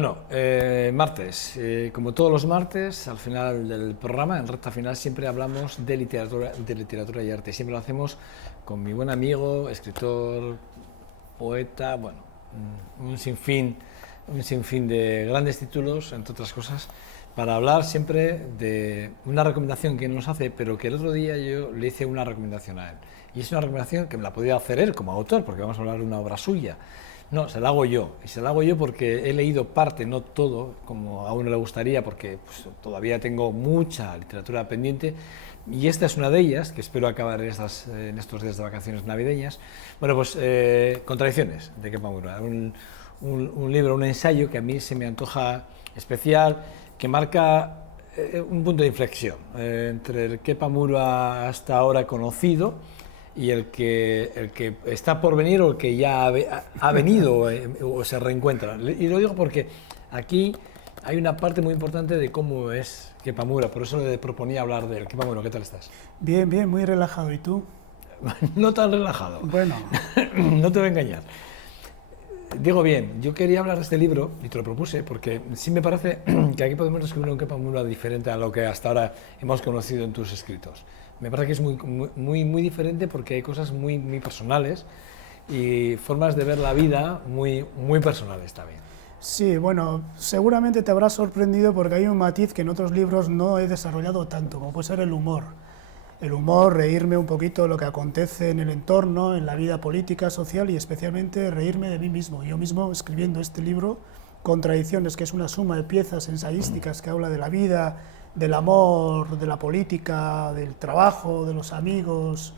Bueno, martes. Como todos los martes, al final del programa, en recta final, siempre hablamos de literatura y arte. Siempre lo hacemos con mi buen amigo, escritor, poeta, bueno, un sinfín, un sinfín de grandes títulos, entre otras cosas, para hablar siempre de una recomendación que él nos hace, pero que el otro día yo le hice una recomendación a él. Y es una recomendación que me la podía hacer él como autor, porque vamos a hablar de una obra suya. No, se la hago yo. Y se la hago yo porque he leído parte, no todo, como a uno le gustaría, porque pues, todavía tengo mucha literatura pendiente. Y esta es una de ellas, que espero acabar en estos días de vacaciones navideñas. Bueno, pues Contradicciones, de Kepa Murua. Un libro, un ensayo que a mí se me antoja especial, que marca un punto de inflexión entre el Kepa Murua hasta ahora conocido y el que está por venir o el que ya ha venido o se reencuentra. Y lo digo porque aquí hay una parte muy importante de cómo es Kepa Murua, por eso le proponía hablar de él. Kepa Murua, ¿qué tal estás? Bien, bien, muy relajado. ¿Y tú? No tan relajado, Bueno, no te voy a engañar. Digo bien, yo quería hablar de este libro y te lo propuse porque sí me parece que aquí podemos descubrir un Kepa Murua diferente a lo que hasta ahora hemos conocido en tus escritos. Me parece que es muy diferente porque hay cosas muy personales y formas de ver la vida muy personales también. sí, bueno, seguramente te habrá sorprendido porque hay un matiz que en otros libros no he desarrollado tanto, como puede ser el humor. El humor, reírme un poquito de lo que acontece en el entorno, en la vida política, social y especialmente reírme de mí mismo. Yo mismo escribiendo este libro, Contradicciones, que es una suma de piezas ensayísticas que habla de la vida, del amor, de la política, del trabajo, de los amigos,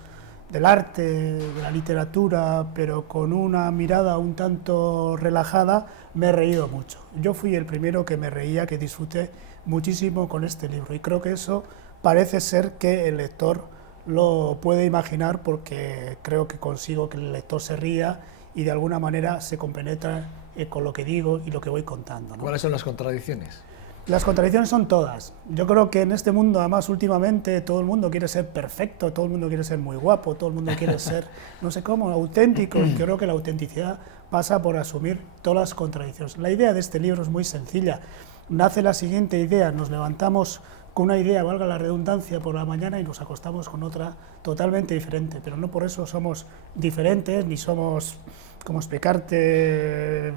del arte, de la literatura, pero con una mirada un tanto relajada, me he reído mucho. Yo fui el primero que me reía, que disfruté muchísimo con este libro y creo que eso parece ser que el lector lo puede imaginar porque creo que consigo que el lector se ría y de alguna manera se compenetra con lo que digo y lo que voy contando, ¿no? ¿Cuáles son las contradicciones? Las contradicciones son todas. Yo creo que en este mundo, además, últimamente todo el mundo quiere ser perfecto, todo el mundo quiere ser muy guapo, todo el mundo quiere ser, no sé cómo, auténtico, y creo que la autenticidad pasa por asumir todas las contradicciones. La idea de este libro es muy sencilla. Nace la siguiente idea, nos levantamos con una idea, valga la redundancia, por la mañana y nos acostamos con otra totalmente diferente, pero no por eso somos diferentes, ni somos, como explicarte,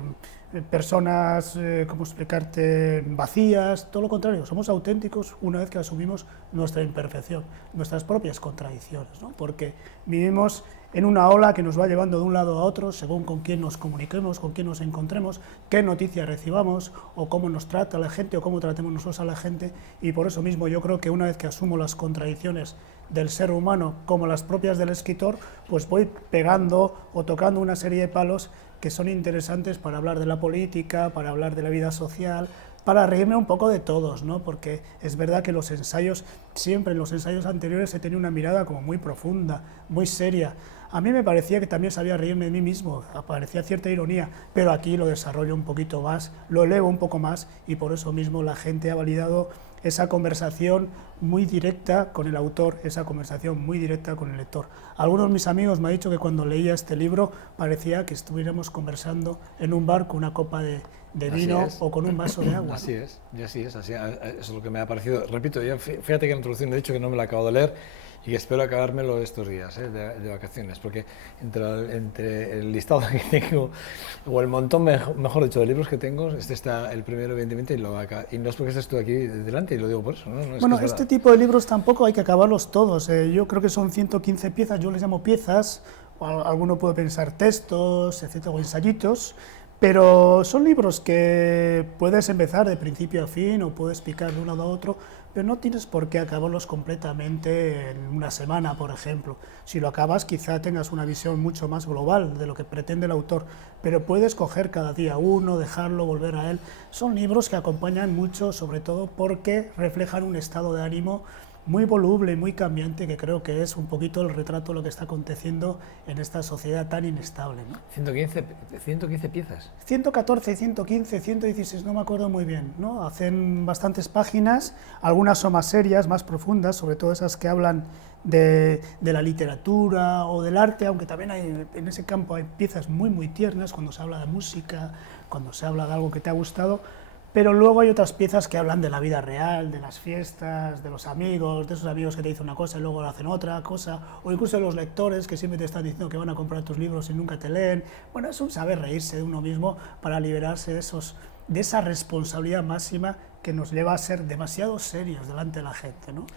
personas, como explicarte, vacías, todo lo contrario, somos auténticos una vez que asumimos nuestra imperfección, nuestras propias contradicciones, ¿no? Porque vivimos en una ola que nos va llevando de un lado a otro según con quién nos comuniquemos, con quién nos encontremos, qué noticias recibamos o cómo nos trata la gente o cómo tratemos nosotros a la gente, y por eso mismo yo creo que una vez que asumo las contradicciones del ser humano como las propias del escritor, pues voy pegando o tocando una serie de palos que son interesantes para hablar de la política, para hablar de la vida social, para reírme un poco de todos, ¿no? Porque es verdad que los ensayos, siempre en los ensayos anteriores he tenido una mirada como muy profunda, muy seria. A mí me parecía que también sabía reírme de mí mismo, aparecía cierta ironía, pero aquí lo desarrollo un poquito más, lo elevo un poco más y por eso mismo la gente ha validado esa conversación muy directa con el autor, esa conversación muy directa con el lector. Algunos de mis amigos me han dicho que cuando leía este libro parecía que estuviéramos conversando en un bar con una copa de vino o con un vaso de agua. Así es, y así es, eso es lo que me ha parecido. Repito, yo, fíjate que en la introducción he dicho que no me la acabo de leer y que espero acabármelo estos días de vacaciones, porque entre el listado que tengo, o el montón, mejor dicho, de libros que tengo, este está el primero, evidentemente, y no es porque estés tú aquí delante, y lo digo por eso, ¿no? No es Bueno, que es este verdad. tipo de libros tampoco hay que acabarlos todos. Yo creo que son 115 piezas, yo les llamo piezas, o alguno puede pensar textos, etcétera, o ensayitos, pero son libros que puedes empezar de principio a fin o puedes picar de un lado a otro, pero no tienes por qué acabarlos completamente en una semana, por ejemplo. Si lo acabas, quizá tengas una visión mucho más global de lo que pretende el autor, pero puedes coger cada día uno, dejarlo, volver a él. Son libros que acompañan mucho, sobre todo porque reflejan un estado de ánimo muy voluble y muy cambiante, que creo que es un poquito el retrato de lo que está aconteciendo en esta sociedad tan inestable, ¿no? 115 piezas. 114, 115, 116, no me acuerdo muy bien, ¿no? Hacen bastantes páginas, algunas son más serias, más profundas, sobre todo esas que hablan de la literatura o del arte, aunque también hay, en ese campo hay piezas muy, muy tiernas, cuando se habla de música, cuando se habla de algo que te ha gustado, pero luego hay otras piezas que hablan de la vida real, de las fiestas, de los amigos, de esos amigos que te dicen una cosa y luego hacen otra cosa, o incluso de los lectores que siempre te están diciendo que van a comprar tus libros y nunca te leen. Bueno, es un saber reírse de uno mismo para liberarse de esa responsabilidad máxima que nos lleva a ser demasiado serios delante de la gente, ¿no?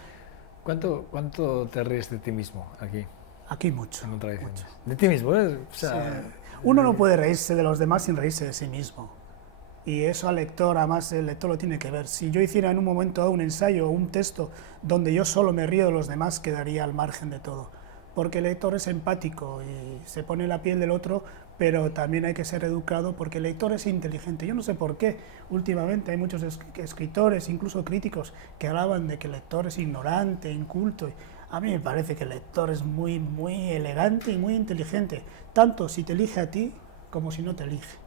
¿Cuánto te ríes de ti mismo aquí? Aquí mucho. En Tradiciones. Mucho. De ti mismo, ¿eh? O sea, Sí. Uno no puede reírse de los demás sin reírse de sí mismo. Y eso al lector, además el lector lo tiene que ver. Si yo hiciera en un momento dado un ensayo o un texto donde yo solo me río de los demás, quedaría al margen de todo. Porque el lector es empático y se pone en la piel del otro, pero también hay que ser educado porque el lector es inteligente. Yo no sé por qué, últimamente hay muchos escritores, incluso críticos, que hablaban de que el lector es ignorante, inculto. A mí me parece que el lector es muy, muy elegante y muy inteligente, tanto si te elige a ti como si no te elige.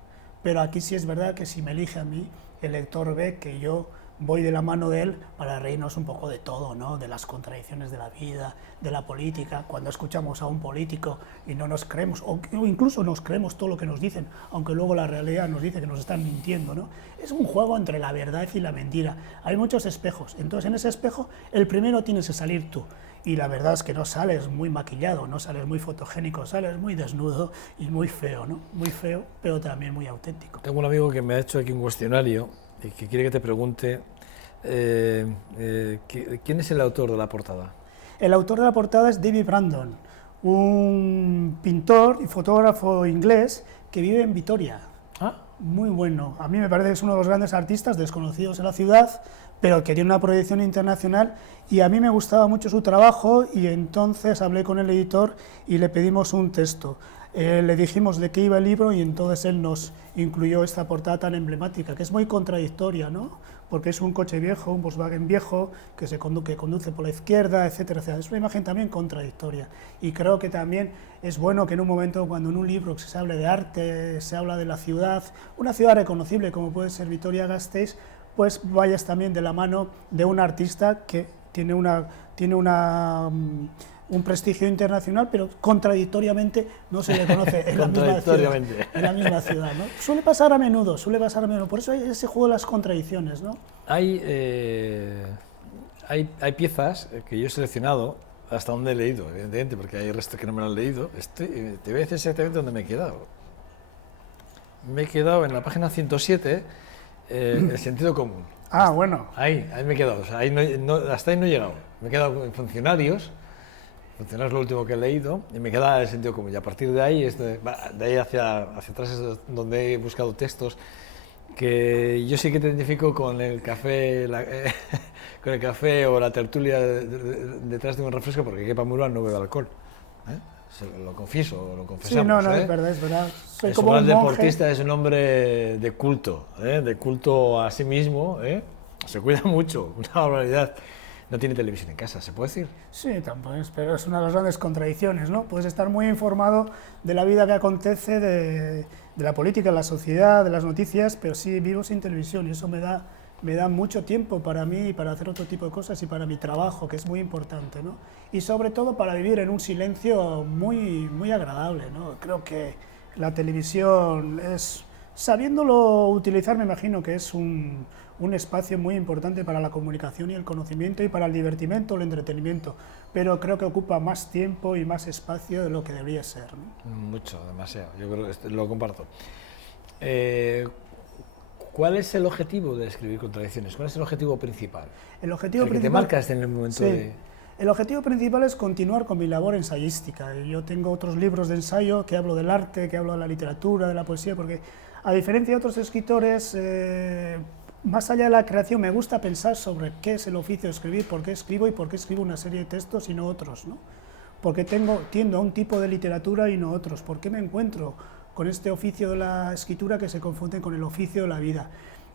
Pero aquí sí es verdad que si me elige a mí, el lector ve que yo voy de la mano de él para reírnos un poco de todo, ¿no? De las contradicciones de la vida, de la política, cuando escuchamos a un político y no nos creemos, o incluso nos creemos todo lo que nos dicen, aunque luego la realidad nos dice que nos están mintiendo, ¿no? Es un juego entre la verdad y la mentira. Hay muchos espejos, entonces en ese espejo el primero tienes que salir tú. Y la verdad es que no sales muy maquillado, no sales muy fotogénico, sales muy desnudo y muy feo, ¿no? Muy feo, pero también muy auténtico. tengo un amigo que me ha hecho aquí un cuestionario y que quiere que te pregunte ¿quién es el autor de la portada? El autor de la portada es David Brandon, un pintor y fotógrafo inglés que vive en Vitoria. Ah, Muy bueno. A mí me parece que es uno de los grandes artistas desconocidos en la ciudad, pero que tiene una proyección internacional y a mí me gustaba mucho su trabajo y entonces hablé con el editor y le pedimos un texto. Le dijimos de qué iba el libro y entonces él nos incluyó esta portada tan emblemática, que es muy contradictoria, ¿no? Porque es un coche viejo, un Volkswagen viejo, que conduce por la izquierda, etcétera, etcétera. Es una imagen también contradictoria. Y creo que también es bueno que en un momento, cuando en un libro se hable de arte, se habla de la ciudad, una ciudad reconocible como puede ser Vitoria-Gasteiz, pues vayas también de la mano de un artista que tiene un prestigio internacional, pero contradictoriamente no se le conoce en la misma ciudad, ¿no? Suele pasar a menudo, por eso hay ese juego de las contradicciones, ¿no? hay piezas que yo he seleccionado hasta donde he leído, evidentemente, porque hay restos que no me lo han leído. Te voy a decir exactamente dónde me he quedado. Me he quedado en la página 107, el sentido común. Ah, bueno. Ahí me he quedado, o sea, hasta ahí no he llegado. Me he quedado en funcionarios es lo último que he leído, y me queda el sentido común. Y a partir de ahí, de ahí hacia atrás es donde he buscado textos que yo sí que te identifico con el café, con el café o la tertulia detrás de un refresco, porque Kepa Murúa no bebe alcohol. Lo confieso, lo confesamos. Sí, no, es verdad, es verdad. Soy como un deportista, es un hombre de culto a sí mismo, se cuida mucho, una barbaridad. No tiene televisión en casa, ¿se puede decir? Sí, tampoco es, pero es una de las grandes contradicciones, ¿no? Puedes estar muy informado de la vida que acontece, de la política, de la sociedad, de las noticias, pero sí vivo sin televisión y eso me da mucho tiempo para mí y para hacer otro tipo de cosas y para mi trabajo, que es muy importante, ¿no? Y sobre todo para vivir en un silencio muy, muy agradable, ¿no? Creo que la televisión es, sabiéndolo utilizar, me imagino que es un espacio muy importante para la comunicación y el conocimiento y para el divertimento, el entretenimiento, pero creo que ocupa más tiempo y más espacio de lo que debería ser, ¿no? Mucho, demasiado, yo creo que lo comparto. ¿Cuál es el objetivo de escribir contradicciones? ¿Cuál es el objetivo principal? El objetivo que principal, te marcas en el momento de... El objetivo principal es continuar con mi labor ensayística. Yo tengo otros libros de ensayo que hablo del arte, que hablo de la literatura, de la poesía, porque a diferencia de otros escritores, más allá de la creación, me gusta pensar sobre qué es el oficio de escribir, por qué escribo y por qué escribo una serie de textos y no otros, ¿no? ¿Por qué tiendo a un tipo de literatura y no otros? ¿Por qué me encuentro con este oficio de la escritura que se confunde con el oficio de la vida?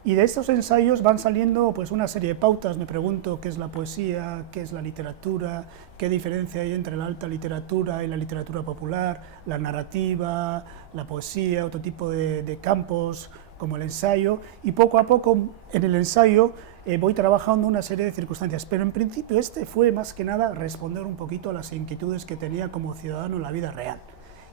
Y de estos ensayos van saliendo pues una serie de pautas. Me pregunto qué es la poesía, qué es la literatura, qué diferencia hay entre la alta literatura y la literatura popular, la narrativa, la poesía, otro tipo de campos como el ensayo, y poco a poco en el ensayo voy trabajando una serie de circunstancias, pero en principio este fue más que nada responder un poquito a las inquietudes que tenía como ciudadano en la vida real,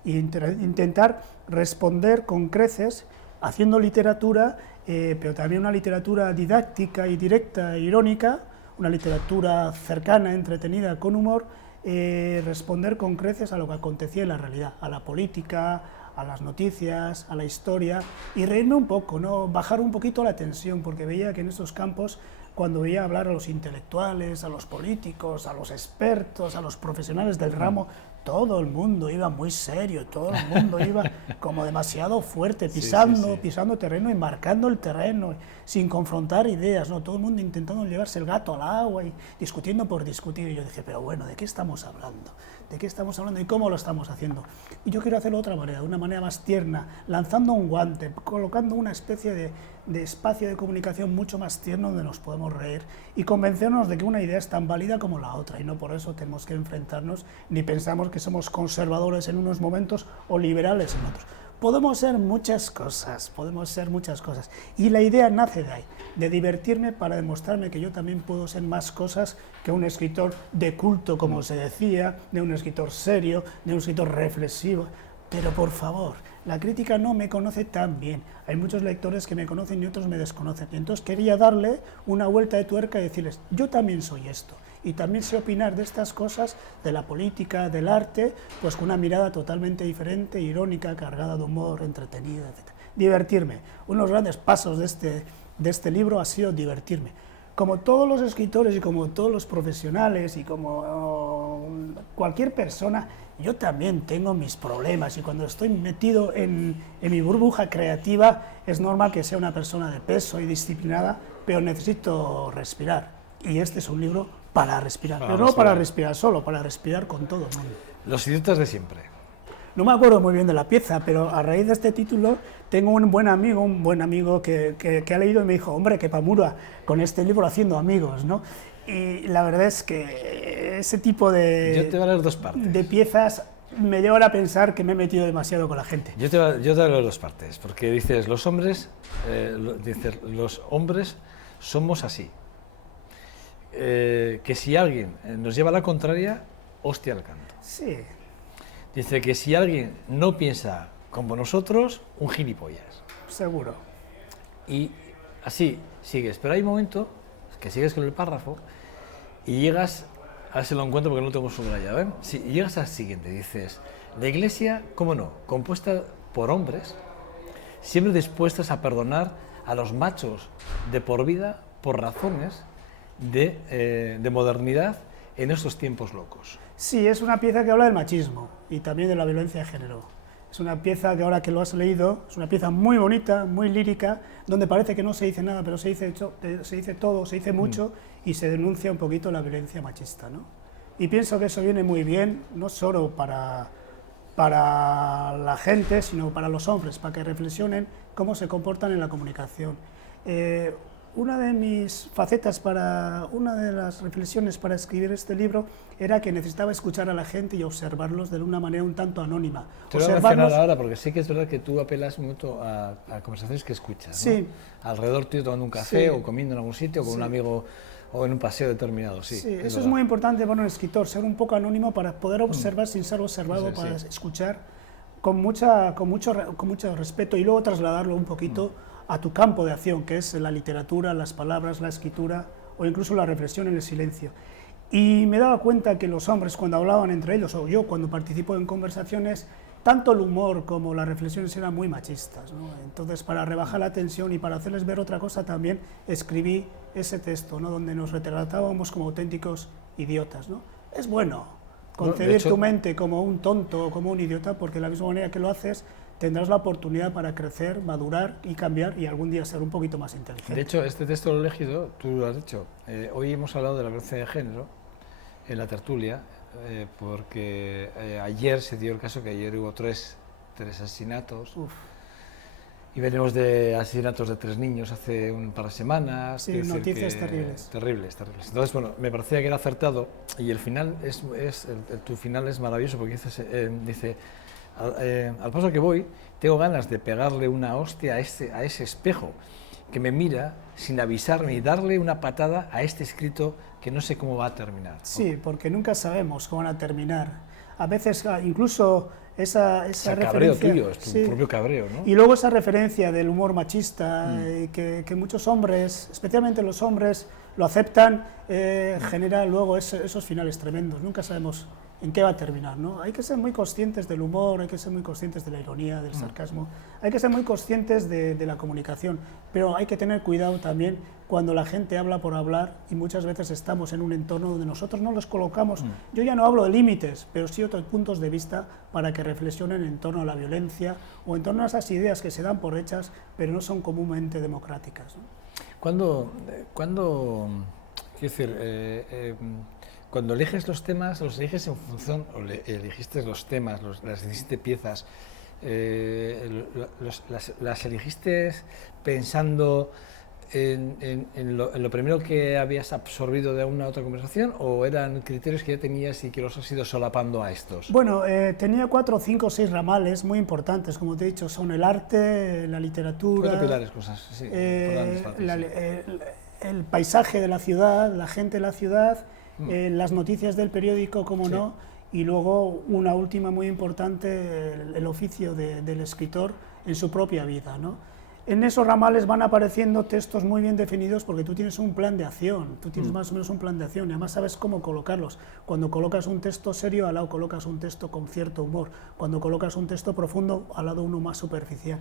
e intentar responder con creces, haciendo literatura, pero también una literatura didáctica y directa e irónica, una literatura cercana, entretenida, con humor, responder con creces a lo que acontecía en la realidad, a la política, a las noticias, a la historia, y reírme un poco, ¿no? Bajar un poquito la tensión, porque veía que en estos campos, cuando veía hablar a los intelectuales, a los políticos, a los expertos, a los profesionales del ramo, todo el mundo iba muy serio, todo el mundo iba como demasiado fuerte, pisando terreno y marcando el terreno, sin confrontar ideas, ¿no? Todo el mundo intentando llevarse el gato al agua y discutiendo por discutir. Y yo dije, pero bueno, ¿de qué estamos hablando? ¿De qué estamos hablando y cómo lo estamos haciendo? Y yo quiero hacerlo de otra manera, de una manera más tierna, lanzando un guante, colocando una especie de espacio de comunicación mucho más tierno donde nos podemos reír y convencernos de que una idea es tan válida como la otra, y no por eso tenemos que enfrentarnos ni pensamos que somos conservadores en unos momentos o liberales en otros. Podemos ser muchas cosas, y la idea nace de ahí, de divertirme para demostrarme que yo también puedo ser más cosas que un escritor de culto, como se decía, de un escritor serio, de un escritor reflexivo. Pero por favor, la crítica no me conoce tan bien, hay muchos lectores que me conocen y otros me desconocen, y entonces quería darle una vuelta de tuerca y decirles, yo también soy esto, y también sé opinar de estas cosas, de la política, del arte, pues con una mirada totalmente diferente, irónica, cargada de humor, entretenida, etc. Divertirme. Uno de los grandes pasos de este libro ha sido divertirme. Como todos los escritores y como todos los profesionales y como cualquier persona, yo también tengo mis problemas, y cuando estoy metido en mi burbuja creativa es normal que sea una persona de peso y disciplinada, pero necesito respirar. Y este es un libro para respirar, pero no para respirar solo, para respirar con todo el mundo. Los idiotas de siempre. No me acuerdo muy bien de la pieza, pero a raíz de este título tengo un buen amigo que ha leído y me dijo, hombre, que Pamura con este libro haciendo amigos, ¿no? Y la verdad es que ese tipo Yo te voy a leer dos partes. de piezas me llevan a pensar que me he metido demasiado con la gente. Yo te voy a leer dos partes, porque dices, los hombres somos así. Que si alguien nos lleva a la contraria, hostia al canto. Sí. Dice que si alguien no piensa como nosotros, un gilipollas. Seguro. Y así sigues, pero hay un momento que sigues con el párrafo y llegas, a ver si lo encuentro porque no lo tengo subrayado, ¿eh? Si llegas al siguiente, dices, la Iglesia, cómo no, compuesta por hombres, siempre dispuestos a perdonar a los machos de por vida por razones de modernidad en estos tiempos locos. Sí, es una pieza que habla del machismo y también de la violencia de género. Es una pieza que ahora que lo has leído, es una pieza muy bonita, muy lírica, donde parece que no se dice nada, pero se dice todo, se dice mucho, y se denuncia un poquito la violencia machista, ¿no? Y pienso que eso viene muy bien, no solo para la gente, sino para los hombres, para que reflexionen cómo se comportan en la comunicación. Una de mis facetas, una de las reflexiones para escribir este libro era que necesitaba escuchar a la gente y observarlos de una manera un tanto anónima. Te lo voy a mencionar ahora porque sí que es verdad que tú apelas mucho a conversaciones que escuchas, sí, ¿no? Alrededor tuyo tomando un café, sí, o comiendo en algún sitio, con un amigo, o en un paseo determinado. Sí, sí, eso es muy importante para un escritor, ser un poco anónimo para poder observar sin ser observado, Sí, para sí. escuchar con mucho respeto y luego trasladarlo un poquito a tu campo de acción, que es la literatura, las palabras, la escritura o incluso la reflexión en el silencio. Y me daba cuenta que los hombres, cuando hablaban entre ellos, o yo cuando participo en conversaciones, tanto el humor como las reflexiones eran muy machistas, ¿no? Entonces, para rebajar la tensión y para hacerles ver otra cosa, también escribí ese texto, ¿no? Donde nos retratábamos como auténticos idiotas, ¿no? Es bueno concebir tu mente como un tonto o como un idiota, porque de la misma manera que lo haces, tendrás la oportunidad para crecer, madurar y cambiar y algún día ser un poquito más inteligente. De hecho, este texto lo he elegido, tú lo has dicho, hoy hemos hablado de la violencia de género en la tertulia, porque ayer se dio el caso que ayer hubo tres asesinatos. Uf. Y venimos de asesinatos de 3 niños hace un par de semanas. Sí, noticias terribles. Terribles. Entonces, bueno, me parecía que era acertado y el final tu final es maravilloso porque dice al paso que voy, tengo ganas de pegarle una hostia a ese espejo que me mira sin avisarme y darle una patada a este escrito que no sé cómo va a terminar, ¿no? Sí, porque nunca sabemos cómo van a terminar. A veces incluso esa cabreo referencia, tuyo, es tu propio cabreo, ¿no? Y luego esa referencia del humor machista, que muchos hombres, especialmente los hombres, lo aceptan, genera luego esos finales tremendos. Nunca sabemos en qué va a terminar, ¿no? Hay que ser muy conscientes del humor, hay que ser muy conscientes de la ironía, del sarcasmo, hay que ser muy conscientes de la comunicación, pero hay que tener cuidado también cuando la gente habla por hablar y muchas veces estamos en un entorno donde nosotros no los colocamos. Yo ya no hablo de límites, pero sí otros puntos de vista para que reflexionen en torno a la violencia o en torno a esas ideas que se dan por hechas, pero no son comúnmente democráticas, ¿no? Quiero decir, cuando eliges los temas, los eliges en función, elegiste los temas, las 17 piezas, las elegiste pensando en lo primero que habías absorbido de una otra conversación, o eran criterios que ya tenías y que los has ido solapando a estos? Bueno, tenía 4, 5, 6 ramales muy importantes, como te he dicho, son el arte, la literatura, 4 pilares, cosas, sí, el paisaje de la ciudad, la gente de la ciudad, las noticias del periódico, como sí. no, y luego una última muy importante, el oficio del escritor en su propia vida, ¿no? En esos ramales van apareciendo textos muy bien definidos porque tú tienes un plan de acción, tú tienes más o menos un plan de acción y además sabes cómo colocarlos. Cuando colocas un texto serio, al lado colocas un texto con cierto humor. Cuando colocas un texto profundo, al lado uno más superficial.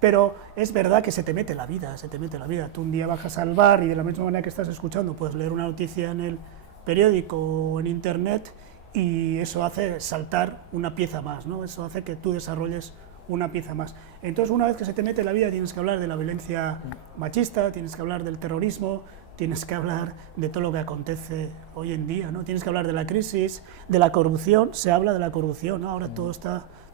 Pero es verdad que se te mete la vida, se te mete la vida. Tú un día bajas al bar y de la misma manera que estás escuchando puedes leer una noticia en el periódico o en internet y eso hace saltar una pieza más, ¿no? Eso hace que tú desarrolles una pieza más. Entonces, una vez que se te mete la vida, tienes que hablar de la violencia machista, tienes que hablar del terrorismo, tienes que hablar de todo lo que acontece hoy en día, ¿no? Tienes que hablar de la crisis, de la corrupción, se habla de la corrupción, ¿no? Ahora todo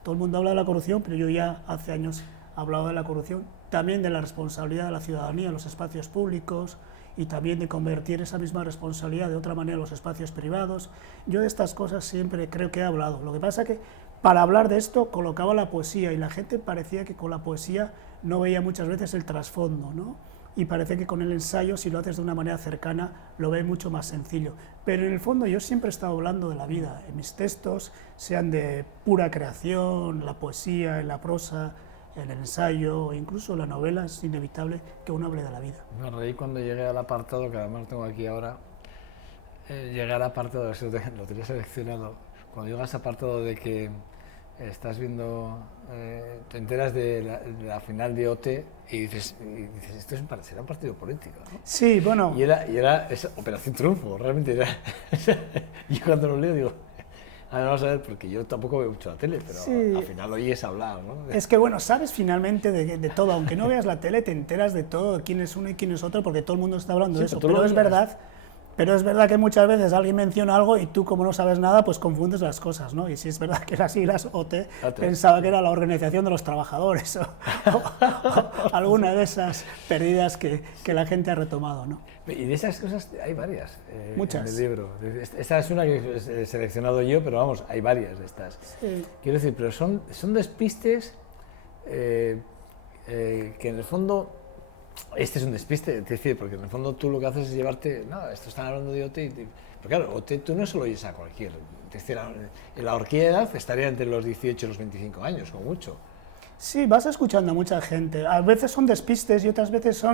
el mundo habla de la corrupción, pero yo ya hace años hablaba de la corrupción, también de la responsabilidad de la ciudadanía en los espacios públicos y también de convertir esa misma responsabilidad de otra manera en los espacios privados. Yo de estas cosas siempre creo que he hablado. Lo que pasa es que para hablar de esto colocaba la poesía y la gente parecía que con la poesía no veía muchas veces el trasfondo, ¿no? Y parece que con el ensayo, si lo haces de una manera cercana, lo ve mucho más sencillo. Pero en el fondo yo siempre he estado hablando de la vida, en mis textos, sean de pura creación, la poesía, en la prosa, en el ensayo, incluso la novela, es inevitable que uno hable de la vida. Me reí cuando llegué al apartado, que además tengo aquí ahora, llegué al apartado, lo tenía seleccionado, cuando llegas al apartado de que estás viendo, te enteras de la final de OT y dices esto será un partido político, ¿no? Sí, bueno. Y era esa Operación Triunfo, realmente era. Yo cuando lo leo digo, vamos a ver, porque yo tampoco veo mucho la tele, pero sí, al final oyes hablar, ¿no? Es que bueno, sabes finalmente de todo, aunque no veas la tele, te enteras de todo, de quién es uno y quién es otro, porque todo el mundo está hablando de eso, pero es verdad. Pero es verdad que muchas veces alguien menciona algo y tú, como no sabes nada, pues confundes las cosas, ¿no? Y si es verdad que las siglas OT, pensaba que era la Organización de los Trabajadores o alguna de esas perdidas que la gente ha retomado, ¿no? Y de esas cosas hay varias. Muchas. En el libro. Esta es una que he seleccionado yo, pero vamos, hay varias de estas. Sí. Quiero decir, pero son despistes que en el fondo... Este es un despiste, es decir, porque en el fondo tú lo que haces es llevarte, no, esto están hablando de OT, pero claro, OT tú no se lo oyes a cualquier, es decir, en la horquilla de edad estaría entre los 18 y los 25 años, como mucho. Sí, vas escuchando a mucha gente, a veces son despistes y otras veces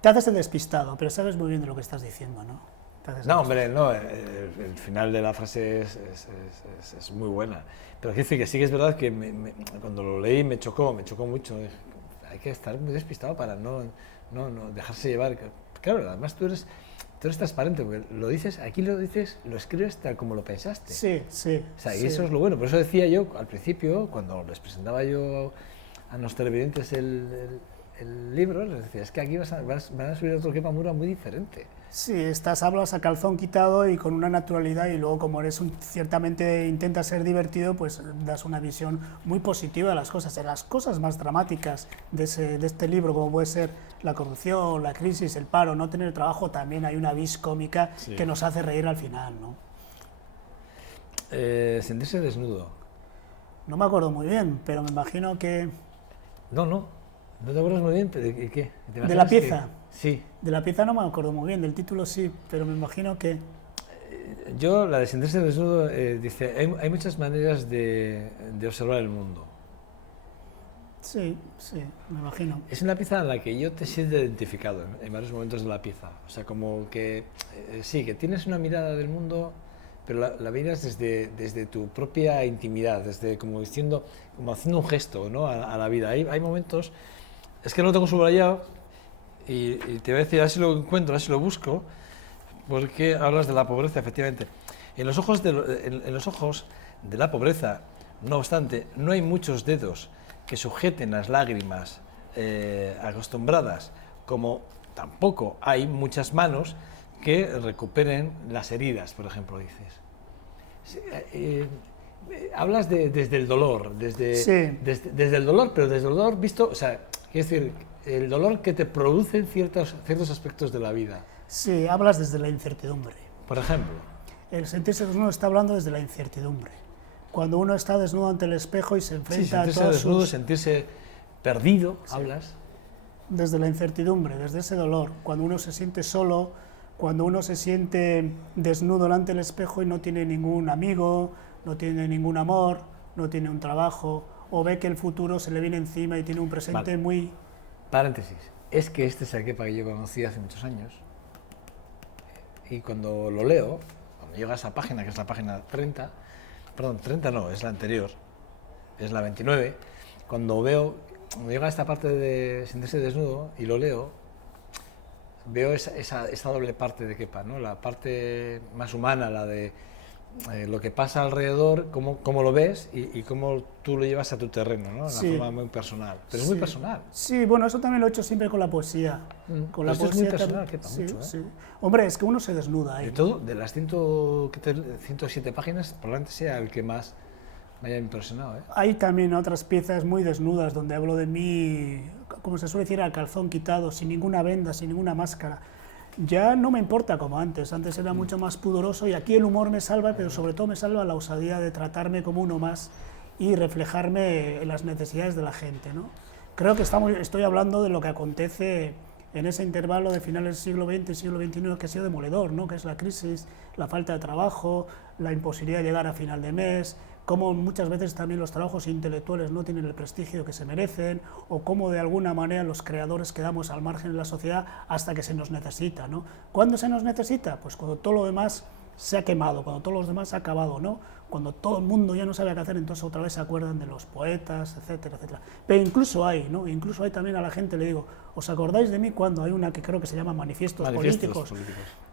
te haces el despistado, pero sabes muy bien de lo que estás diciendo, ¿no? No, hombre, no, el final de la frase es muy buena, pero quiero decir que sí que es verdad que cuando lo leí me chocó mucho, hay que estar muy despistado para no dejarse llevar. Claro, además tú eres transparente, porque lo escribes tal como lo pensaste. Sí, sí. O sea, y eso es lo bueno. Por eso decía yo al principio, cuando les presentaba yo a los televidentes el el libro, les decía, es que aquí van a subir otro Kepamura muy diferente. Sí, estas hablas a calzón quitado y con una naturalidad, y luego como eres ciertamente intentas ser divertido, pues das una visión muy positiva de las cosas. En las cosas más dramáticas de este libro, como puede ser la corrupción, la crisis, el paro, no tener trabajo, también hay una vis cómica que nos hace reír al final, ¿no? Sentirse desnudo. No me acuerdo muy bien, pero me imagino que... No te acuerdas muy bien, ¿de qué? ¿De la pieza? Sí. De la pieza no me acuerdo muy bien, del título sí, pero me imagino que... Yo, la de sentirse desnudo, dice, hay muchas maneras de observar el mundo. Sí, me imagino. Es una pieza en la que yo te siento identificado en varios momentos de la pieza. O sea, como que sí, que tienes una mirada del mundo, pero la miras desde tu propia intimidad, desde como diciendo, como haciendo un gesto, ¿no? a la vida. Hay momentos, es que no lo tengo subrayado, y te voy a decir, a ver si lo encuentro, a ver si lo busco, porque hablas de la pobreza, efectivamente. En los ojos de la pobreza, no obstante, no hay muchos dedos que sujeten las lágrimas acostumbradas, como tampoco hay muchas manos que recuperen las heridas, por ejemplo, dices. Hablas desde el dolor, desde el dolor, pero desde el dolor visto, o sea, quiero decir, el dolor que te producen ciertos aspectos de la vida. Sí, hablas desde la incertidumbre. Por ejemplo. El sentirse desnudo está hablando desde la incertidumbre. Cuando uno está desnudo ante el espejo y se enfrenta a todos desnudo, sentirse perdido, hablas. Desde la incertidumbre, desde ese dolor. Cuando uno se siente solo, cuando uno se siente desnudo ante el espejo y no tiene ningún amigo, no tiene ningún amor, no tiene un trabajo, o ve que el futuro se le viene encima y tiene un presente muy... Paréntesis. Es que este es el Kepa que yo conocí hace muchos años. Y cuando lo leo, cuando llega a esa página, que es la página 30 no, es la anterior, es la 29, cuando llega a esta parte de sentirse desnudo y lo leo, veo esa doble parte de Kepa, ¿no? La parte más humana, la de lo que pasa alrededor, cómo lo ves y cómo tú lo llevas a tu terreno, ¿no? De una forma muy personal. Pero es muy personal. Sí, bueno, eso también lo he hecho siempre con la poesía. Con la poesía es muy personal, también, Kepa, mucho, ¿eh? Sí. Hombre, es que uno se desnuda ahí. De todo, de las 107 páginas, probablemente sea el que más me haya impresionado, ¿eh? Hay también otras piezas muy desnudas donde hablo de mí, como se suele decir, al calzón quitado, sin ninguna venda, sin ninguna máscara. Ya no me importa como antes era mucho más pudoroso y aquí el humor me salva, pero sobre todo me salva la osadía de tratarme como uno más y reflejarme en las necesidades de la gente, ¿no? Creo que estoy hablando de lo que acontece en ese intervalo de finales del siglo XX y siglo XXI que ha sido demoledor, ¿no? Que es la crisis, la falta de trabajo, la imposibilidad de llegar a final de mes, cómo muchas veces también los trabajos intelectuales no tienen el prestigio que se merecen, o cómo de alguna manera los creadores quedamos al margen de la sociedad hasta que se nos necesita, ¿no? ¿Cuándo se nos necesita? Pues cuando todo lo demás se ha quemado, cuando todos los demás se ha acabado, ¿no? Cuando todo el mundo ya no sabe qué hacer, entonces otra vez se acuerdan de los poetas, etcétera, etcétera. Pero incluso hay, ¿no? Incluso hay también a la gente, le digo, ¿os acordáis de mí cuando? Hay una que creo que se llama Manifiestos Políticos.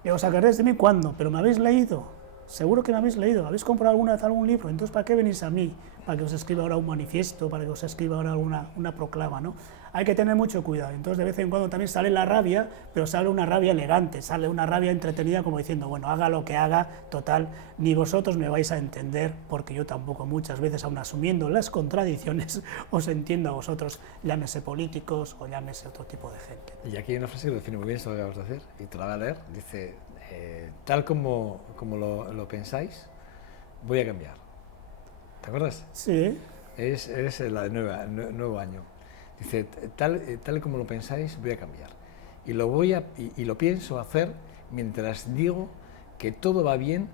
¿Os acordáis de mí cuándo? ¿Pero me habéis leído? Seguro que me habéis leído, ¿habéis comprado alguna vez algún libro? Entonces, ¿para qué venís a mí? Para que os escriba ahora un manifiesto, para que os escriba ahora una proclama, ¿no? Hay que tener mucho cuidado. Entonces, de vez en cuando también sale la rabia, pero sale una rabia elegante, sale una rabia entretenida como diciendo, bueno, haga lo que haga, total, ni vosotros me vais a entender, porque yo tampoco muchas veces, aun asumiendo las contradicciones, os entiendo a vosotros, llámese políticos o llámese otro tipo de gente. Y aquí hay una frase que define muy bien esto que acabas de hacer, y te la voy a leer, dice... tal como lo pensáis, voy a cambiar. ¿Te acuerdas? Sí. Es la de nuevo año. Dice, tal como lo pensáis, voy a cambiar. Y lo pienso hacer mientras digo que todo va bien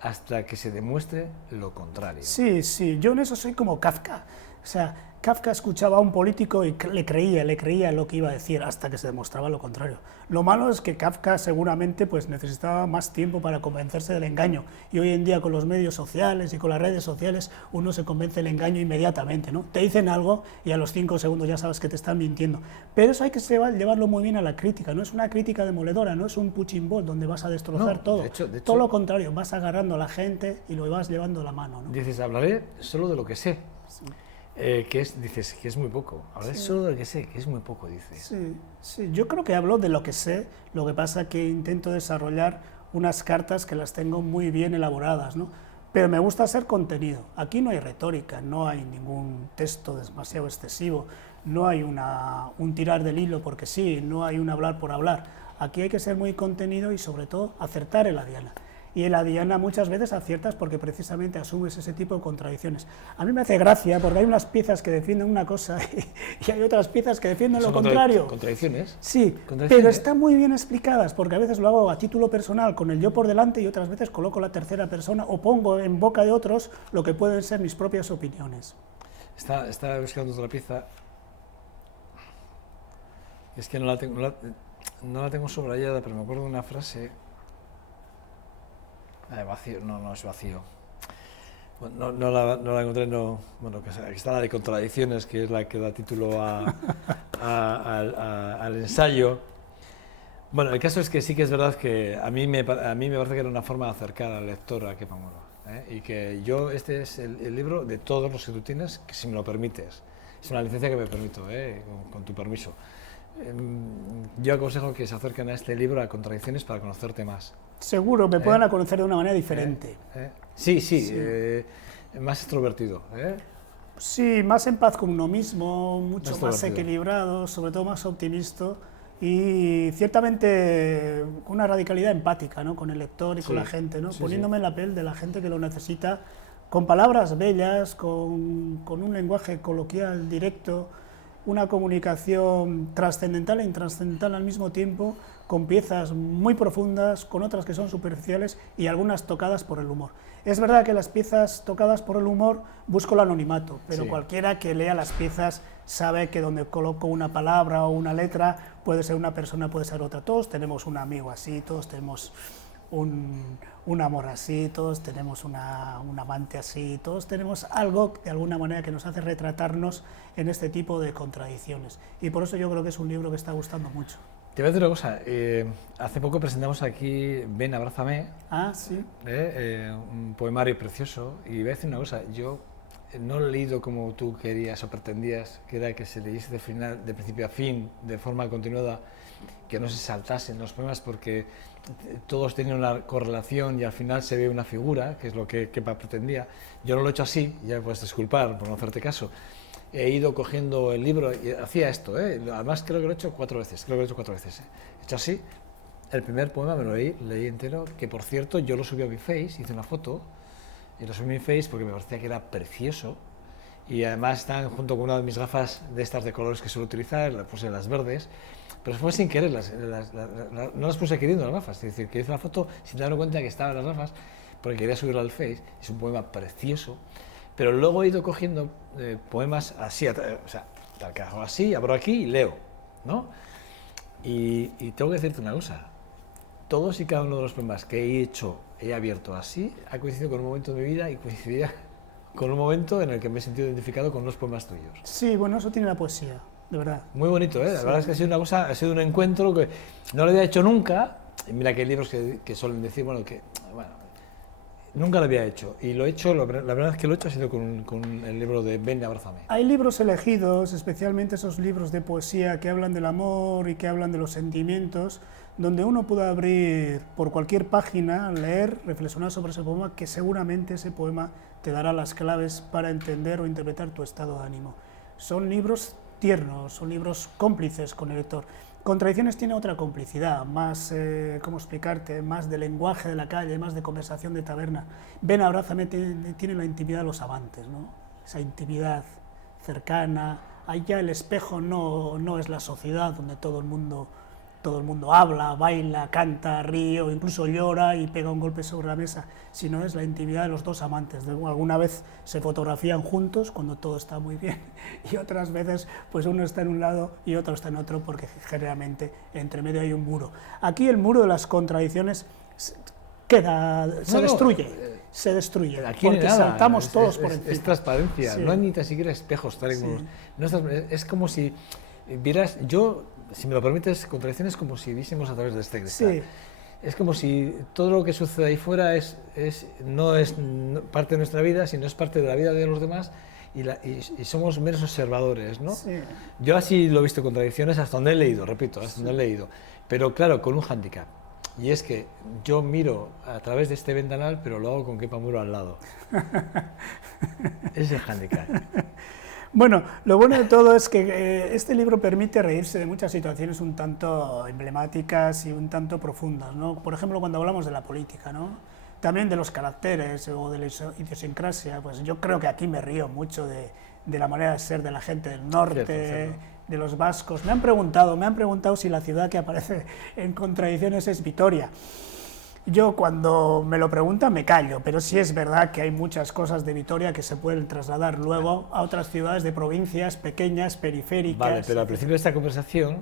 hasta que se demuestre lo contrario. Sí, yo en eso soy como Kafka. O sea, Kafka escuchaba a un político y le creía lo que iba a decir hasta que se demostraba lo contrario. Lo malo es que Kafka seguramente pues, necesitaba más tiempo para convencerse del engaño, y hoy en día con los medios sociales y con las redes sociales uno se convence del engaño inmediatamente, ¿no? Te dicen algo y a los 5 segundos ya sabes que te están mintiendo. Pero eso hay que llevarlo muy bien a la crítica, no es una crítica demoledora, no es un punching ball donde vas a destrozar todo. De hecho, todo lo contrario, vas agarrando a la gente y lo vas llevando la mano, ¿no? Dices, hablaré solo de lo que sé. Sí. dices que es muy poco. Ahora es solo lo que sé, que es muy poco, dice. Sí, sí, yo creo que hablo de lo que sé, lo que pasa que intento desarrollar unas cartas que las tengo muy bien elaboradas, ¿no? Pero me gusta ser contenido. Aquí no hay retórica, no hay ningún texto demasiado excesivo, no hay un tirar del hilo porque sí, no hay un hablar por hablar. Aquí hay que ser muy contenido y sobre todo acertar en la diana. Y en la diana muchas veces aciertas porque precisamente asumes ese tipo de contradicciones. A mí me hace gracia porque hay unas piezas que defienden una cosa y hay otras piezas que defienden lo contrario. ¿Contradicciones? Sí, pero están muy bien explicadas porque a veces lo hago a título personal con el yo por delante y otras veces coloco la tercera persona o pongo en boca de otros lo que pueden ser mis propias opiniones. Estaba buscando otra pieza. Es que no la tengo subrayada, pero me acuerdo de una frase. Vacío, no es vacío. Bueno, no la encontré, bueno, que está la de contradicciones, que es la que da título al ensayo. Bueno, el caso es que sí que es verdad que a mí me parece que era una forma de acercar al lector a Kepa Muno, y que yo, este es el libro de todos los que tú tienes, que si me lo permites, es una licencia que me permito, con tu permiso. Yo aconsejo que se acerquen a este libro a Contradicciones para conocerte más. Seguro, me puedan conocer de una manera diferente. Sí. Más extrovertido. Sí, más en paz con uno mismo, mucho más equilibrado, sobre todo más optimista y ciertamente con una radicalidad empática, ¿no? Con el lector y con la gente, ¿no? Poniéndome en la piel de la gente que lo necesita, con palabras bellas, con un lenguaje coloquial, directo, una comunicación trascendental e intrascendental al mismo tiempo, con piezas muy profundas, con otras que son superficiales y algunas tocadas por el humor. Es verdad que las piezas tocadas por el humor busco el anonimato, pero cualquiera que lea las piezas sabe que donde coloco una palabra o una letra puede ser una persona, puede ser otra. Todos tenemos un amigo así, todos tenemos un amor así, todos tenemos un amante así, todos tenemos algo de alguna manera que nos hace retratarnos en este tipo de contradicciones. Y por eso yo creo que es un libro que está gustando mucho. Te voy a decir una cosa, hace poco presentamos aquí Ven, abrázame, sí. Un poemario precioso, y voy a decir una cosa, yo no lo he leído como tú querías o pretendías, que era que se leyese de principio a fin, de forma continuada, que no se saltasen los poemas porque todos tienen una correlación y al final se ve una figura, que es lo que Kepa pretendía. Yo no lo he hecho así, ya me puedes disculpar por no hacerte caso. He ido cogiendo el libro y hacía esto, además creo que lo he hecho 4 veces, He hecho así, el primer poema me lo leí entero, que por cierto yo lo subí a mi Face, hice una foto y lo subí a mi Face porque me parecía que era precioso y además están junto con una de mis gafas de estas de colores que suelo utilizar, las puse las verdes, pero fue sin querer, no las puse queriendo las gafas, es decir, que hice la foto sin darme cuenta que estaban las gafas porque quería subirlo al Face, es un poema precioso. Pero luego he ido cogiendo poemas así, o sea, tal que hago así, abro aquí y leo, ¿no? Y tengo que decirte una cosa, todos y cada uno de los poemas que he abierto así, ha coincidido con un momento de mi vida y coincidía con un momento en el que me he sentido identificado con unos poemas tuyos. Sí, bueno, eso tiene la poesía, de verdad. Muy bonito, La verdad es que ha sido una cosa, ha sido un encuentro que no lo había hecho nunca, y mira que hay libros que suelen decir, bueno, nunca lo había hecho, y lo he hecho, la verdad es que lo he hecho ha sido con el libro de Ven, abrázame. Hay libros elegidos, especialmente esos libros de poesía que hablan del amor y que hablan de los sentimientos, donde uno puede abrir por cualquier página, leer, reflexionar sobre ese poema, que seguramente ese poema te dará las claves para entender o interpretar tu estado de ánimo. Son libros tiernos, son libros cómplices con el lector. Contradicciones tiene otra complicidad, más, ¿cómo explicarte?, más de lenguaje de la calle, más de conversación de taberna. Ven, abrázame, tiene la intimidad de los amantes, ¿no? Esa intimidad cercana. Ahí ya el espejo no es la sociedad donde todo el mundo habla, baila, canta, ríe o incluso llora y pega un golpe sobre la mesa, sino es la intimidad de los dos amantes. Alguna vez se fotografían juntos cuando todo está muy bien y otras veces pues uno está en un lado y otro está en otro porque generalmente entre medio hay un muro. Aquí el muro de las contradicciones se destruye, aquí porque saltamos todos por encima. Es transparencia, no hay ni tan siquiera espejos, es como si vieras, si me lo permites, contradicciones como si viésemos a través de este cristal. es como si todo lo que sucede ahí fuera no es parte de nuestra vida, sino es parte de la vida de los demás y somos meros observadores, ¿no? Sí. Yo así lo he visto, contradicciones hasta donde he leído, repito, hasta donde he leído, pero claro, con un hándicap. Y es que yo miro a través de este ventanal, pero lo hago con Kepa Muro al lado. Ese es el hándicap. Bueno, lo bueno de todo es que este libro permite reírse de muchas situaciones un tanto emblemáticas y un tanto profundas, ¿no? Por ejemplo, cuando hablamos de la política, ¿no? También de los caracteres o de la idiosincrasia, pues yo creo que aquí me río mucho de la manera de ser de la gente del norte, Cierto. de los vascos. Me han preguntado si la ciudad que aparece en Contradicciones es Vitoria. Yo cuando me lo preguntan me callo, pero sí es verdad que hay muchas cosas de Vitoria que se pueden trasladar luego a otras ciudades de provincias pequeñas, periféricas. Vale, pero al principio de esta conversación,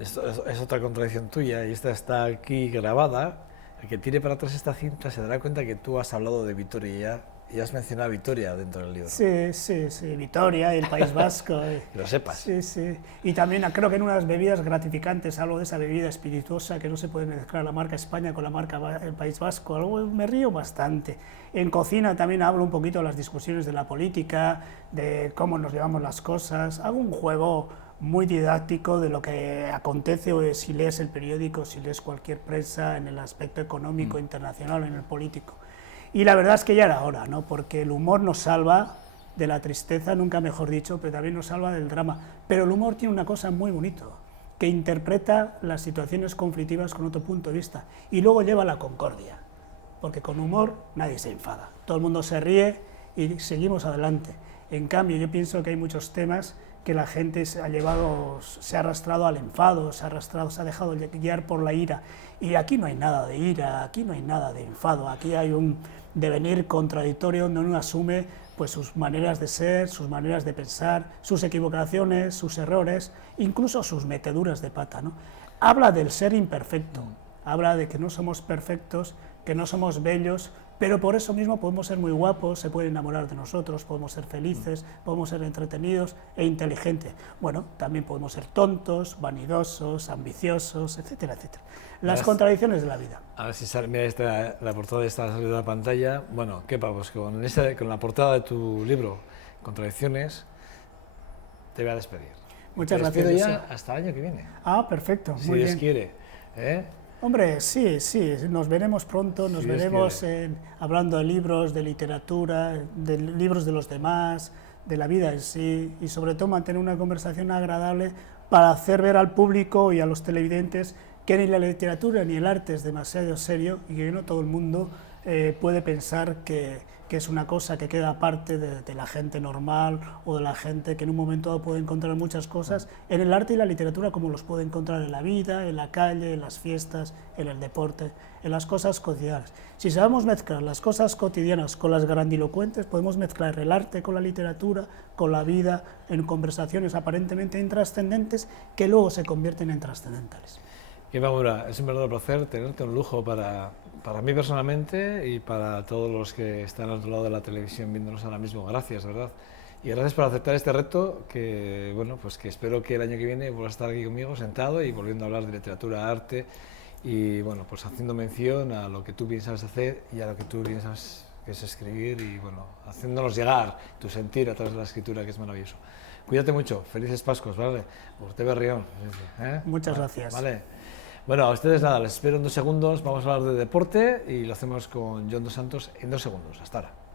esto es otra contradicción tuya y esta está aquí grabada. El que tire para atrás esta cinta se dará cuenta que tú has hablado de Vitoria y has mencionado a Vitoria dentro del libro. Sí, Vitoria y el País Vasco. Que lo sepas. Sí. Y también creo que en unas bebidas gratificantes hablo de esa bebida espirituosa que no se puede mezclar la marca España con la marca el País Vasco. Algo me río bastante. En cocina también hablo un poquito de las discusiones de la política, de cómo nos llevamos las cosas. Hago un juego muy didáctico de lo que acontece o si lees el periódico, si lees cualquier prensa en el aspecto económico, internacional o en el político. Y la verdad es que ya era hora, ¿no? Porque el humor nos salva de la tristeza, nunca mejor dicho, pero también nos salva del drama. Pero el humor tiene una cosa muy bonita, que interpreta las situaciones conflictivas con otro punto de vista y luego lleva a la concordia, porque con humor nadie se enfada, todo el mundo se ríe y seguimos adelante. En cambio, yo pienso que hay muchos temas que la gente se ha arrastrado al enfado, se ha dejado guiar por la ira. Y aquí no hay nada de ira, aquí no hay nada de enfado, aquí hay un devenir contradictorio donde uno asume pues, sus maneras de ser, sus maneras de pensar, sus equivocaciones, sus errores, incluso sus meteduras de pata, ¿no? Habla del ser imperfecto, habla de que no somos perfectos, que no somos bellos, pero por eso mismo podemos ser muy guapos, se pueden enamorar de nosotros, podemos ser felices, podemos ser entretenidos e inteligentes. Bueno, también podemos ser tontos, vanidosos, ambiciosos, etcétera, etcétera. Las contradicciones de la vida. A ver si sale, mira la portada de esta salida de la pantalla. Bueno, ¿qué pavos? Con la portada de tu libro, Contradicciones, te voy a despedir. Muchas te gracias. despido ya hasta el año que viene. Ah, perfecto, Si muy Dios bien. quiere. ¿Eh? Hombre, sí, nos veremos pronto, nos veremos hablando de libros, de literatura, de libros de los demás, de la vida en sí, y sobre todo mantener una conversación agradable para hacer ver al público y a los televidentes que ni la literatura ni el arte es demasiado serio y que no todo el mundo puede pensar que es una cosa que queda aparte de la gente normal o de la gente que en un momento dado puede encontrar muchas cosas en el arte y la literatura como los puede encontrar en la vida, en la calle, en las fiestas, en el deporte, en las cosas cotidianas. Si sabemos mezclar las cosas cotidianas con las grandilocuentes, podemos mezclar el arte con la literatura, con la vida, en conversaciones aparentemente intrascendentes que luego se convierten en trascendentales. Kepa Muro, es un verdadero placer tenerte, un lujo para mí personalmente y para todos los que están al otro lado de la televisión viéndonos ahora mismo. Gracias, de verdad. Y gracias por aceptar este reto que, bueno, pues que espero que el año que viene vuelvas a estar aquí conmigo sentado y volviendo a hablar de literatura, arte y, bueno, pues haciendo mención a lo que tú piensas hacer y a lo que tú piensas que es escribir y, bueno, haciéndonos llegar tu sentir a través de la escritura, que es maravilloso. Cuídate mucho, felices Pascuas, ¿vale? Urte Berrión. Muchas gracias. Vale. Bueno, a ustedes nada, les espero en 2 segundos, vamos a hablar de deporte y lo hacemos con John Dos Santos en 2 segundos. Hasta ahora.